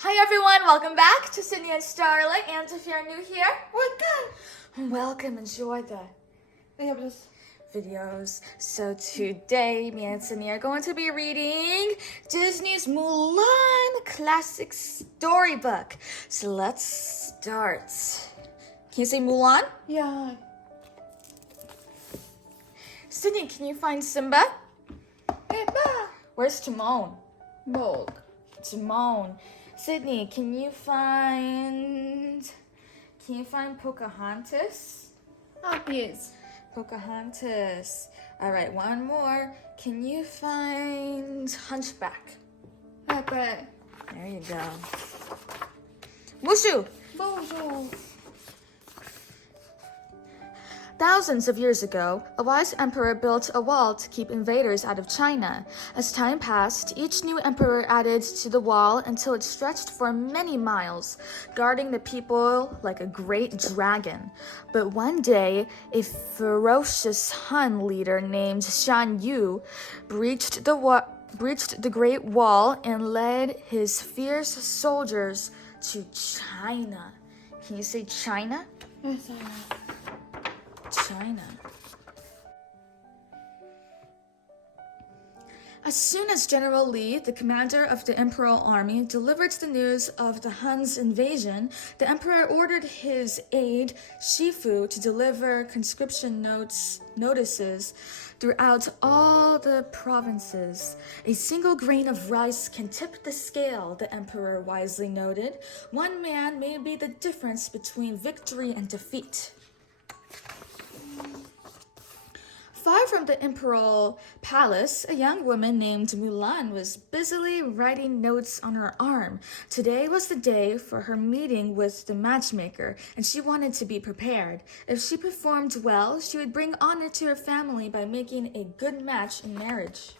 Hi everyone, welcome back to Sydney and Starlight. And if you're new here, welcome. Enjoy the videos. So today, me and Sydney are going to be reading Disney's Mulan classic storybook. So let's start. Can you say Mulan? Yeah. Sydney, can you find Simba? Peppa. Where's Timon? Bold. Timon. Sydney, can you find Pocahontas? Obvious. Pocahontas. All right, one more. Can you find Hunchback? Peppa. There you go. Mushu. Bonjour. Thousands of years ago, a wise emperor built a wall to keep invaders out of China. As time passed, each new emperor added to the wall until it stretched for many miles, guarding the people like a great dragon. But one day, a ferocious Han leader named Shan Yu breached the Great Wall and led his fierce soldiers to China. Can you say China? Yes, I know. China. As soon as General Li, the commander of the imperial army, delivered the news of the Huns' invasion, the emperor ordered his aide Shifu to deliver conscription notices throughout all the provinces. A single grain of rice can tip the scale, the emperor wisely noted. One man may be the difference between victory and defeat. Far from the imperial palace, a young woman named Mulan was busily writing notes on her arm. Today was the day for her meeting with the matchmaker, and she wanted to be prepared. If she performed well, she would bring honor to her family by making a good match in marriage.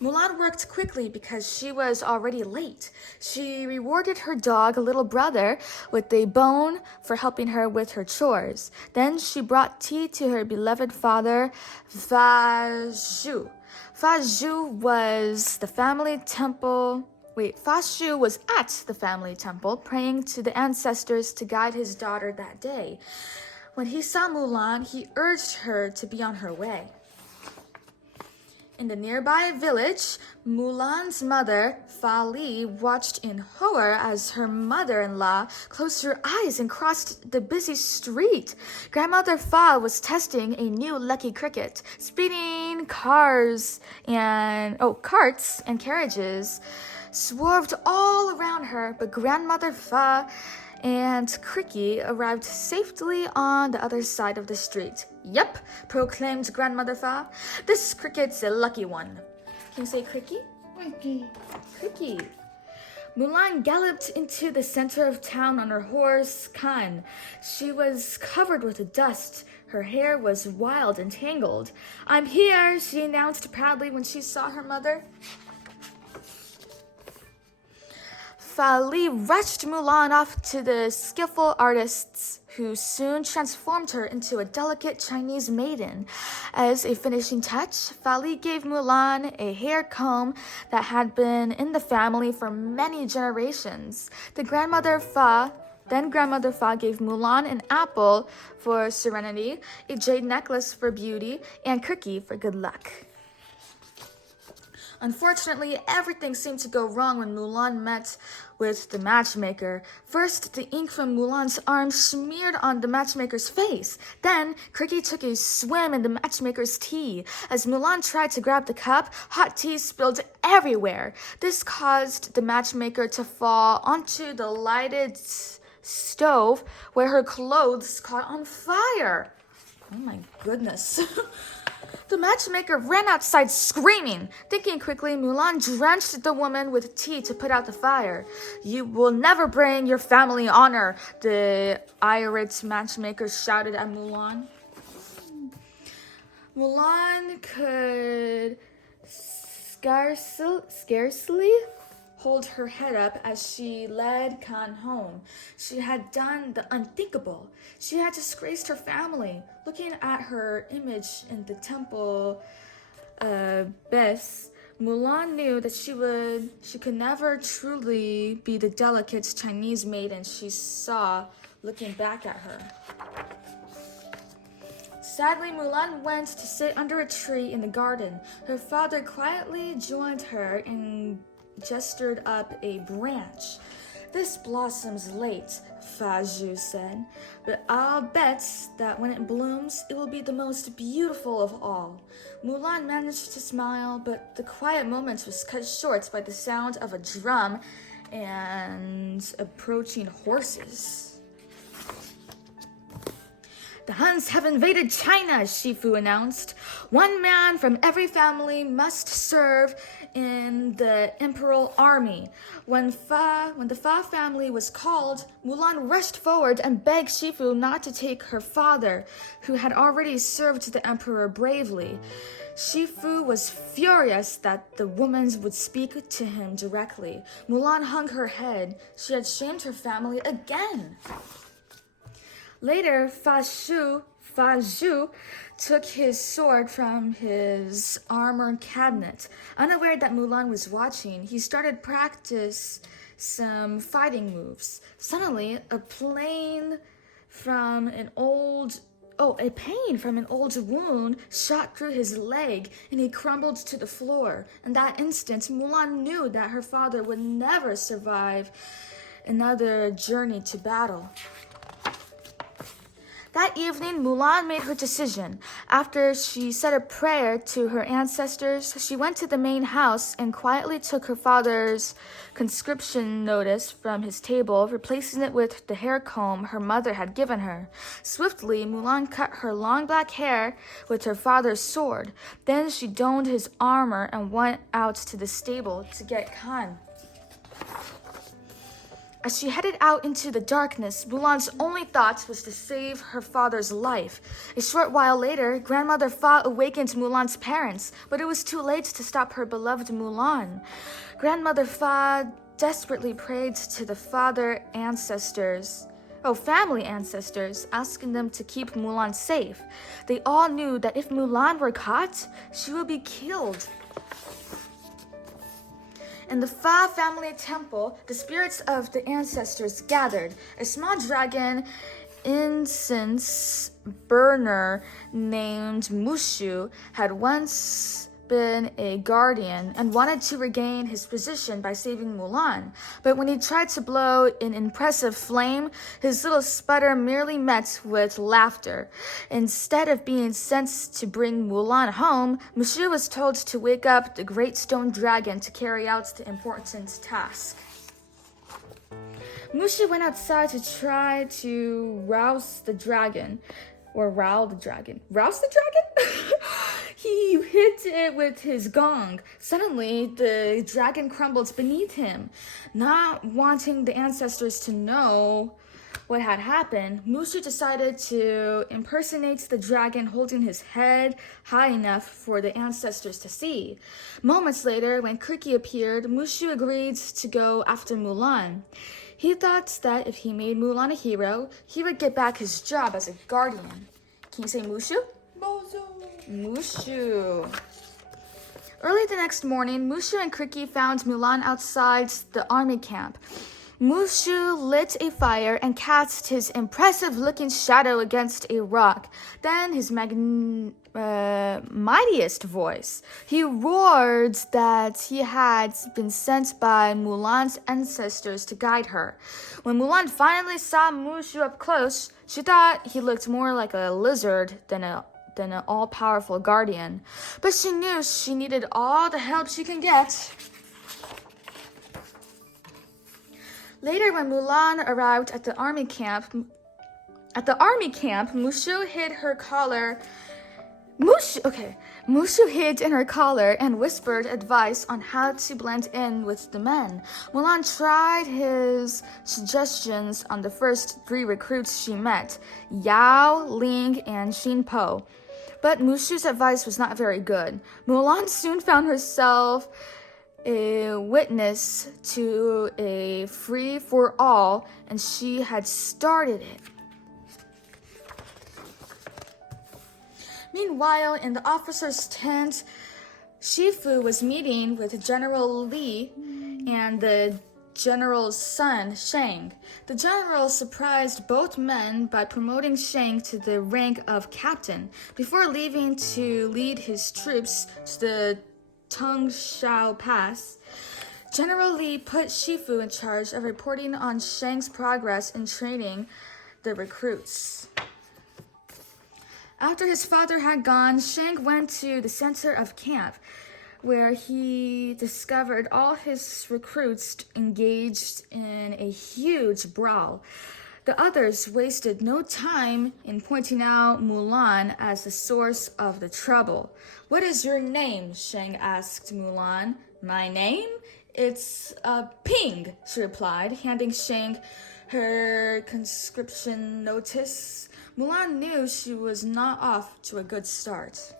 Mulan worked quickly because she was already late. She rewarded her dog, little brother, with a bone for helping her with her chores. Then she brought tea to her beloved father, Fa Zhu. Fa Zhu was at the family temple praying to the ancestors to guide his daughter that day. When he saw Mulan, he urged her to be on her way. In the nearby village, Mulan's mother, Fa Li, watched in horror as her mother-in-law closed her eyes and crossed the busy street. Grandmother Fa was testing a new Lucky Cricket. Speeding carts and carriages swerved all around her, but Grandmother Fa and Cricky arrived safely on the other side of the street. Yep, proclaimed Grandmother Fa. This cricket's a lucky one. Can you say Cricky? Wiki. Cricky. Mulan galloped into the center of town on her horse, Kan. She was covered with dust. Her hair was wild and tangled. "I'm here," she announced proudly when she saw her mother. Fa Li rushed Mulan off to the skillful artists, who soon transformed her into a delicate Chinese maiden. As a finishing touch, Fa Li gave Mulan a hair comb that had been in the family for many generations. Grandmother Fa gave Mulan an apple for serenity, a jade necklace for beauty, and Cookie for good luck. Unfortunately, everything seemed to go wrong when Mulan met with the matchmaker. First, the ink from Mulan's arm smeared on the matchmaker's face. Then, Cricky took a swim in the matchmaker's tea. As Mulan tried to grab the cup, hot tea spilled everywhere. This caused the matchmaker to fall onto the lighted stove where her clothes caught on fire. Oh my goodness. The matchmaker ran outside screaming. Thinking quickly, Mulan drenched the woman with tea to put out the fire. "You will never bring your family honor," the irate matchmaker shouted at Mulan. Mulan could scarcely hold her head up as she led Kan home. She had done the unthinkable. She had disgraced her family. Looking at her image in the temple, Bess Mulan knew that she could never truly be the delicate Chinese maiden she saw looking back at her. Sadly, Mulan went to sit under a tree in the garden. Her father quietly joined her and gestured up a branch. "This blossoms late," Fa Zhu said, "but I'll bet that when it blooms, it will be the most beautiful of all." Mulan managed to smile, but the quiet moment was cut short by the sound of a drum and approaching horses. "The Huns have invaded China," Shifu announced. "One man from every family must serve in the imperial army." When the Fa family was called, Mulan rushed forward and begged Shifu not to take her father, who had already served the emperor bravely. Shifu was furious that the woman would speak to him directly. Mulan hung her head. She had shamed her family again. Later, Fa Zhu took his sword from his armor cabinet. Unaware that Mulan was watching, he started practice some fighting moves. Suddenly, a pain from an old wound shot through his leg, and he crumbled to the floor. In that instant, Mulan knew that her father would never survive another journey to battle. That evening, Mulan made her decision. After she said a prayer to her ancestors, she went to the main house and quietly took her father's conscription notice from his table, replacing it with the hair comb her mother had given her. Swiftly, Mulan cut her long black hair with her father's sword. Then she donned his armor and went out to the stable to get Khan. As she headed out into the darkness, Mulan's only thought was to save her father's life. A short while later, Grandmother Fa awakened Mulan's parents, but it was too late to stop her beloved Mulan. Grandmother Fa desperately prayed to the family ancestors, asking them to keep Mulan safe. They all knew that if Mulan were caught, she would be killed. In the Fa family temple, the spirits of the ancestors gathered. A small dragon incense burner named Mushu had once been a guardian and wanted to regain his position by saving Mulan. But when he tried to blow an impressive flame, his little sputter merely met with laughter. Instead of being sent to bring Mulan home, Mushu was told to wake up the great stone dragon to carry out the important task. Mushu went outside to try to rouse the dragon. He hit it with his gong. Suddenly, the dragon crumbled beneath him. Not wanting the ancestors to know what had happened, Mushu decided to impersonate the dragon holding his head high enough for the ancestors to see. Moments later, when Kriki appeared, Mushu agreed to go after Mulan. He thought that if he made Mulan a hero, he would get back his job as a guardian. Can you say Mushu? Mushu. Early the next morning, Mushu and Kriki found Mulan outside the army camp. Mushu lit a fire and cast his impressive-looking shadow against a rock. Then his mightiest voice, he roared that he had been sent by Mulan's ancestors to guide her. When Mulan finally saw Mushu up close, she thought he looked more like a lizard than an all-powerful guardian. But she knew she needed all the help she can get. Later, when Mulan arrived at the army camp, Mushu hid her collar. Mushu hid in her collar and whispered advice on how to blend in with the men. Mulan tried his suggestions on the first 3 recruits she met, Yao, Ling, and Xin Po. But Mushu's advice was not very good. Mulan soon found herself a witness to a free-for-all, and she had started it. Meanwhile, in the officer's tent, Shifu was meeting with General Li and the general's son, Shang. The general surprised both men by promoting Shang to the rank of captain before leaving to lead his troops to the Tongshao Pass. General Li put Shifu in charge of reporting on Shang's progress in training the recruits. After his father had gone, Shang went to the center of camp, where he discovered all his recruits engaged in a huge brawl. The others wasted no time in pointing out Mulan as the source of the trouble. "What is your name?" Shang asked Mulan. "My name? It's Ping," she replied, handing Shang her conscription notice. Mulan knew she was not off to a good start.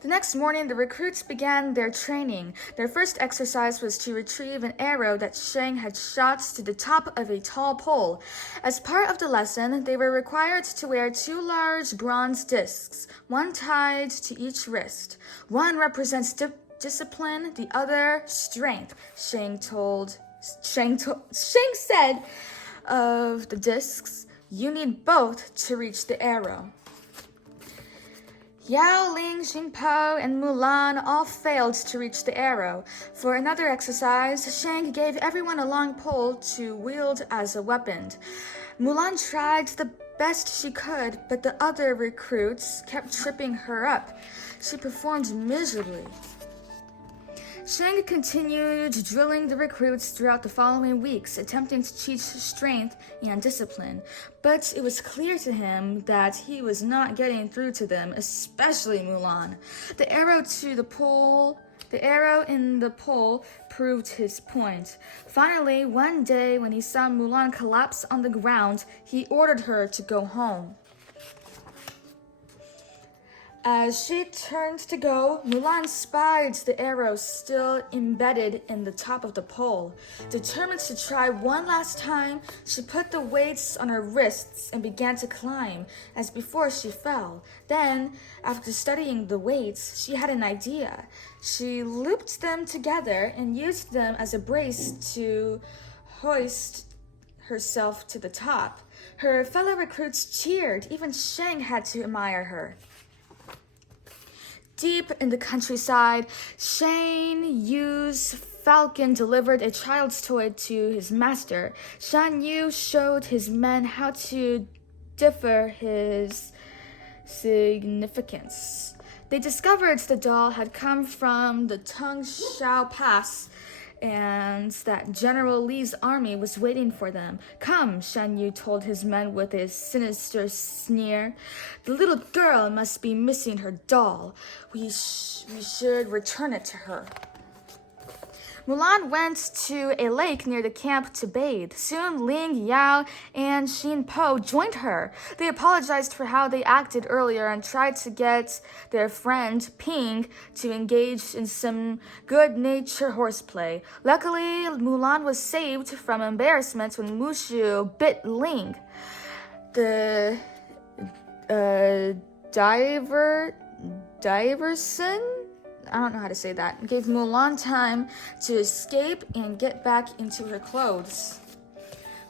The next morning, the recruits began their training. Their first exercise was to retrieve an arrow that Shang had shot to the top of a tall pole. As part of the lesson, they were required to wear 2 large bronze discs, one tied to each wrist. One represents discipline, the other strength, Shang said of the discs. "You need both to reach the arrow." Yao Ling, Xingpo, and Mulan all failed to reach the arrow. For another exercise, Shang gave everyone a long pole to wield as a weapon. Mulan tried the best she could, but the other recruits kept tripping her up. She performed miserably. Shang continued drilling the recruits throughout the following weeks, attempting to teach strength and discipline. But it was clear to him that he was not getting through to them, especially Mulan. The arrow in the pole proved his point. Finally, one day when he saw Mulan collapse on the ground, he ordered her to go home. As she turned to go, Mulan spied the arrow still embedded in the top of the pole. Determined to try one last time, she put the weights on her wrists and began to climb. As before, she fell. Then, after studying the weights, she had an idea. She looped them together and used them as a brace to hoist herself to the top. Her fellow recruits cheered. Even Shang had to admire her. Deep in the countryside, Shan Yu's falcon delivered a child's toy to his master. Shan Yu showed his men how to decipher his significance. They discovered the doll had come from the Tongshao Pass and that General Li's army was waiting for them. "Come," Shan Yu told his men with a sinister sneer. "The little girl must be missing her doll. We should return it to her." Mulan went to a lake near the camp to bathe. Soon Ling, Yao, and Xin Po joined her. They apologized for how they acted earlier and tried to get their friend Ping to engage in some good-natured horseplay. Luckily, Mulan was saved from embarrassment when Mushu bit Ling. The Diverson? I don't know how to say that, gave Mulan time to escape and get back into her clothes.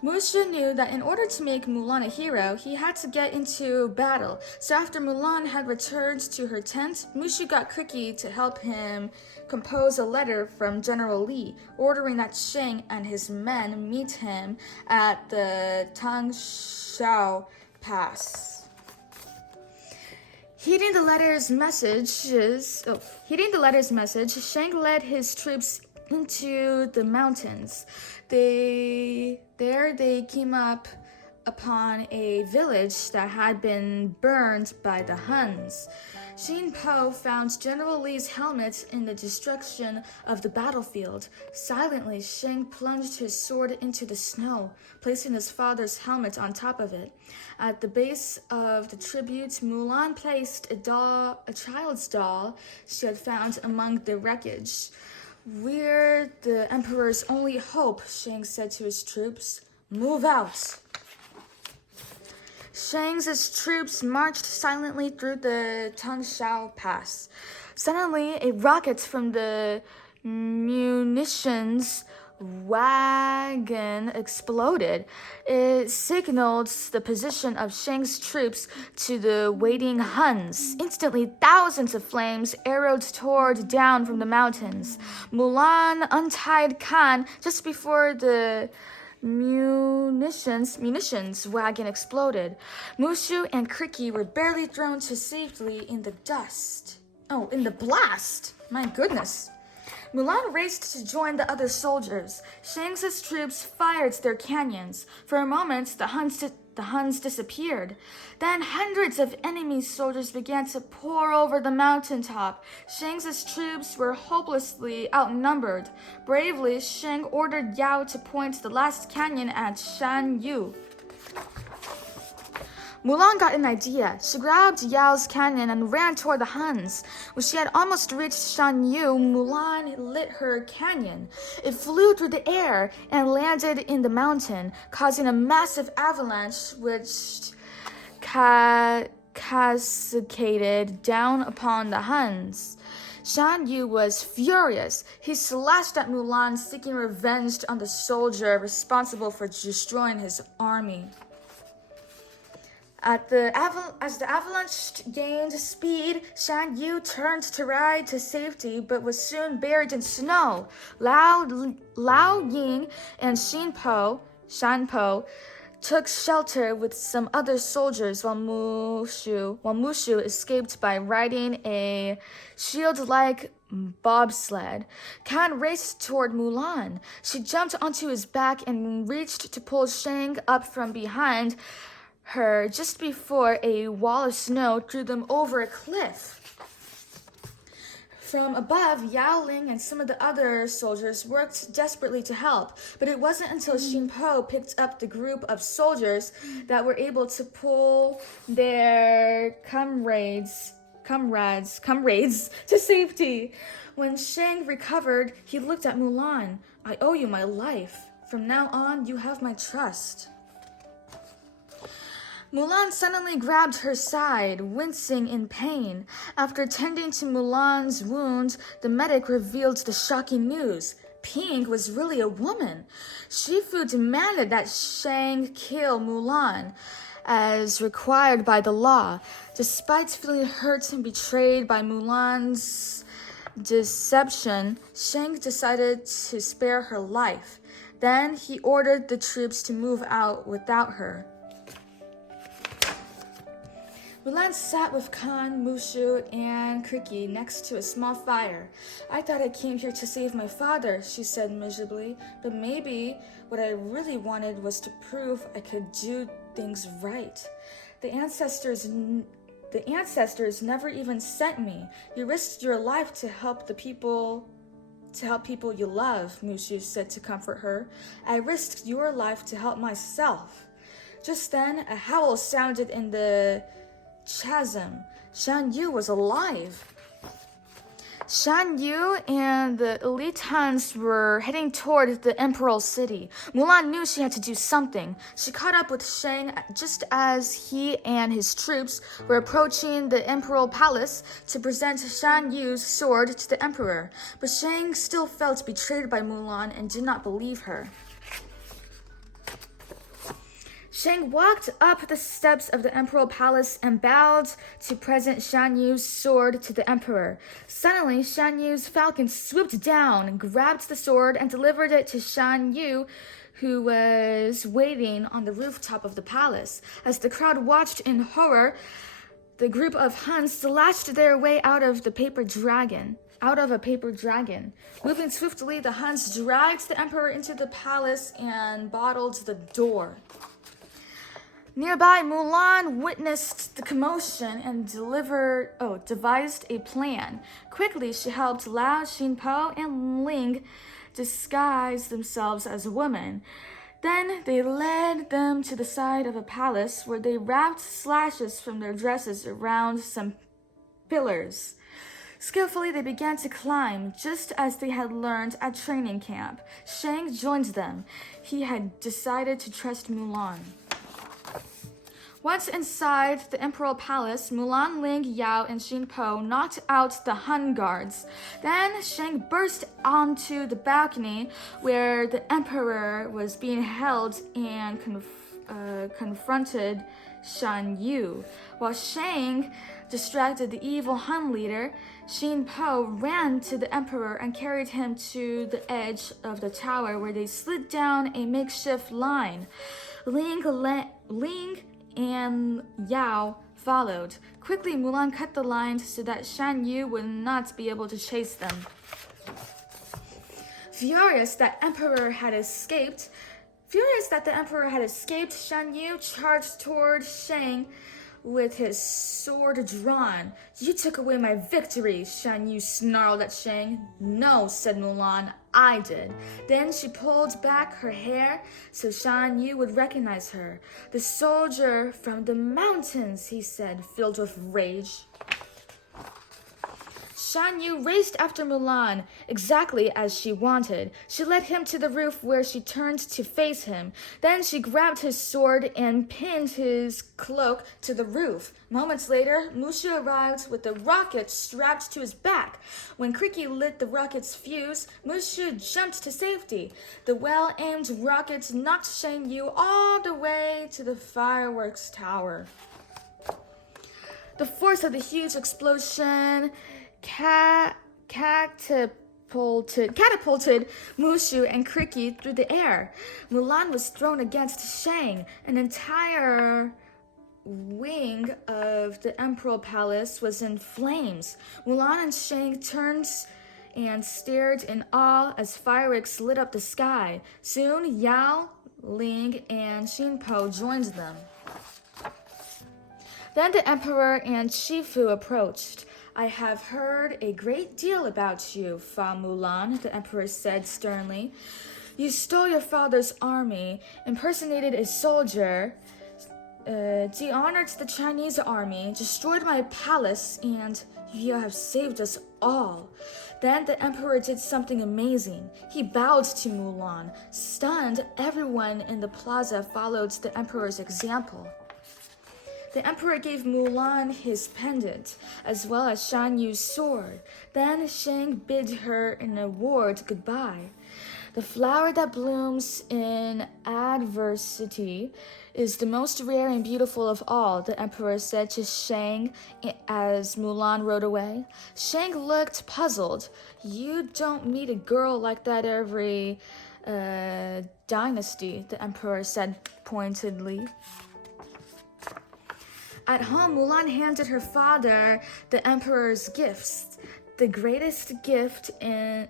Mushu knew that in order to make Mulan a hero, he had to get into battle. So after Mulan had returned to her tent, Mushu got Cookie to help him compose a letter from General Li, ordering that Shang and his men meet him at the Tongshao Pass. Heeding the letter's message, Shang led his troops into the mountains. They came upon a village that had been burned by the Huns. Xin Po found General Li's helmet in the destruction of the battlefield. Silently, Shang plunged his sword into the snow, placing his father's helmet on top of it. At the base of the tribute, Mulan placed a child's doll she had found among the wreckage. "We're the Emperor's only hope," Shang said to his troops. "Move out." Shang's troops marched silently through the Tongshao Pass. Suddenly, a rocket from the munitions wagon exploded. It signaled the position of Shang's troops to the waiting Huns. Instantly, thousands of flames arrowed toward down from the mountains. Mulan untied Khan just before the munitions wagon exploded. Mushu and Kriki were barely thrown to safety in the dust. Oh, in the blast! My goodness. Mulan raced to join the other soldiers. Shang's troops fired their cannons. For a moment, the Huns disappeared. Then hundreds of enemy soldiers began to pour over the mountaintop. Shang's troops were hopelessly outnumbered. Bravely, Shang ordered Yao to point the last cannon at Shan Yu. Mulan got an idea. She grabbed Yao's cannon and ran toward the Huns. When she had almost reached Shan Yu, Mulan lit her cannon. It flew through the air and landed in the mountain, causing a massive avalanche which cascaded down upon the Huns. Shan Yu was furious. He slashed at Mulan, seeking revenge on the soldier responsible for destroying his army. As the avalanche gained speed, Shan Yu turned to ride to safety, but was soon buried in snow. Lao Ying and Shan Po took shelter with some other soldiers while Mushu escaped by riding a shield-like bobsled. Khan raced toward Mulan. She jumped onto his back and reached to pull Shang up from behind her just before a wall of snow threw them over a cliff. From above, Yao Ling and some of the other soldiers worked desperately to help, but it wasn't until Xin Po picked up the group of soldiers that were able to pull their comrades to safety. When Shang recovered, he looked at Mulan. "I owe you my life. From now on, you have my trust." Mulan suddenly grabbed her side, wincing in pain. After tending to Mulan's wound, the medic revealed the shocking news. Ping was really a woman. Shifu demanded that Shang kill Mulan, as required by the law. Despite feeling hurt and betrayed by Mulan's deception, Shang decided to spare her life. Then he ordered the troops to move out without her. Mulan sat with Khan, Mushu, and Kriki next to a small fire. "I thought I came here to save my father," she said miserably, "but maybe what I really wanted was to prove I could do things right. The ancestors never even sent me. You risked your life to help people you love," Mushu said to comfort her. "I risked your life to help myself." Just then, a howl sounded in the chasm. Shan Yu was alive. Shan Yu and the elite Huns were heading toward the Imperial City. Mulan knew she had to do something. She caught up with Shang just as he and his troops were approaching the Imperial Palace to present Shan Yu's sword to the Emperor. But Shang still felt betrayed by Mulan and did not believe her. Shang walked up the steps of the Imperial Palace and bowed to present Shan Yu's sword to the Emperor. Suddenly, Shan Yu's falcon swooped down, grabbed the sword, and delivered it to Shan Yu, who was waiting on the rooftop of the palace. As the crowd watched in horror, the group of Huns slashed their way out of a paper dragon. Moving swiftly, the Huns dragged the Emperor into the palace and bottled the door. Nearby, Mulan witnessed the commotion and devised a plan. Quickly, she helped Lao, Xinpo, and Ling disguise themselves as women. Then they led them to the side of a palace where they wrapped slashes from their dresses around some pillars. Skillfully, they began to climb, just as they had learned at training camp. Shang joined them. He had decided to trust Mulan. Once inside the imperial palace, Mulan, Ling, Yao, and Xin Po knocked out the Han guards. Then Shang burst onto the balcony where the emperor was being held and confronted Shan Yu. While Shang distracted the evil Han leader, Xin Po ran to the emperor and carried him to the edge of the tower where they slid down a makeshift line. Ling and Yao followed. Quickly, Mulan cut the line so that Shan Yu would not be able to chase them. Furious that the emperor had escaped, Shan Yu charged toward Shang with his sword drawn. "You took away my victory," Shan Yu snarled at Shang. "No," said Mulan, "I did." Then she pulled back her hair so Shan Yu would recognize her. "The soldier from the mountains," he said, filled with rage. Shan Yu raced after Mulan, exactly as she wanted. She led him to the roof where she turned to face him. Then she grabbed his sword and pinned his cloak to the roof. Moments later, Mushu arrived with a rocket strapped to his back. When Creaky lit the rocket's fuse, Mushu jumped to safety. The well-aimed rocket knocked Shan Yu all the way to the fireworks tower. The force of the huge explosion catapulted Mushu and Creaky through the air. Mulan was thrown against Shang. An entire wing of the imperial palace was in flames. Mulan and Shang turned and stared in awe as fireworks lit up the sky. Soon, Yao, Ling, and Xin Po joined them. Then the emperor and Shifu approached. "I have heard a great deal about you, Fa Mulan," the emperor said sternly. "You stole your father's army, impersonated a soldier, dishonored the Chinese army, destroyed my palace, and you have saved us all." Then the emperor did something amazing. He bowed to Mulan. Stunned, everyone in the plaza followed the emperor's example. The emperor gave Mulan his pendant, as well as Shan Yu's sword. Then Shang bid her in a word goodbye. "The flower that blooms in adversity is the most rare and beautiful of all," the emperor said to Shang as Mulan rode away. Shang looked puzzled. "You don't meet a girl like that every dynasty," the emperor said pointedly. At home, Mulan handed her father the emperor's gifts. The greatest gift and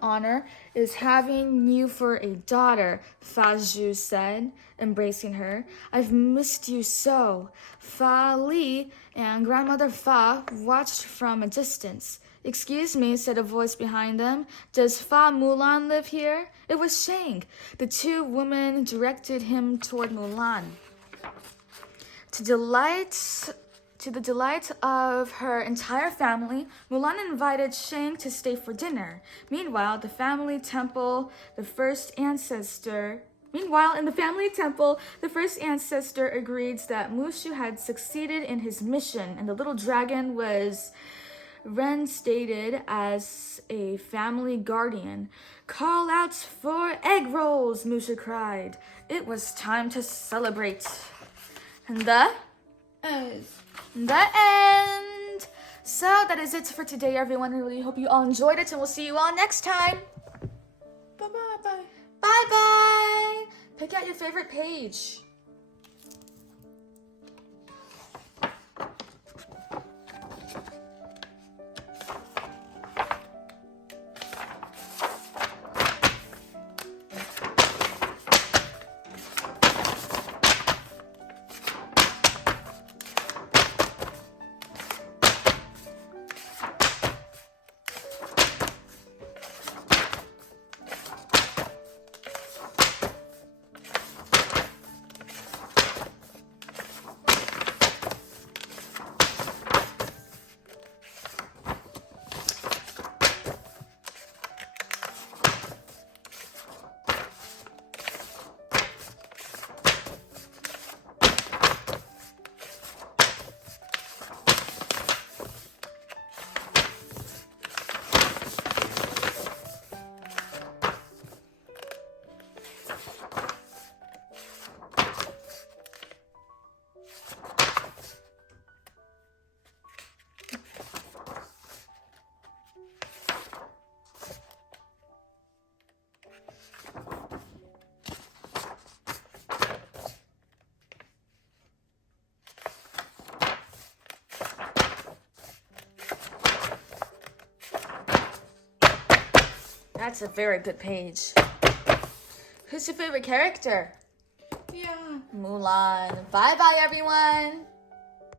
honor is having you for a daughter," Fa Zhu said, embracing her. "I've missed you so." Fa Li and grandmother Fa watched from a distance. "Excuse me," said a voice behind them. "Does Fa Mulan live here?" It was Shang. The two women directed him toward Mulan. To the delight of her entire family, Mulan invited Shang to stay for dinner. Meanwhile, in the family temple, the first ancestor agreed that Mushu had succeeded in his mission, and the little dragon was reinstated as a family guardian. "Call out for egg rolls," Mushu cried. It was time to celebrate. And the end. So that is it for today, everyone. I really hope you all enjoyed it, and we'll see you all next time. Bye-bye. Bye-bye. Pick out your favorite page. That's a very good page. Who's your favorite character? Yeah. Mulan. Bye-bye, everyone.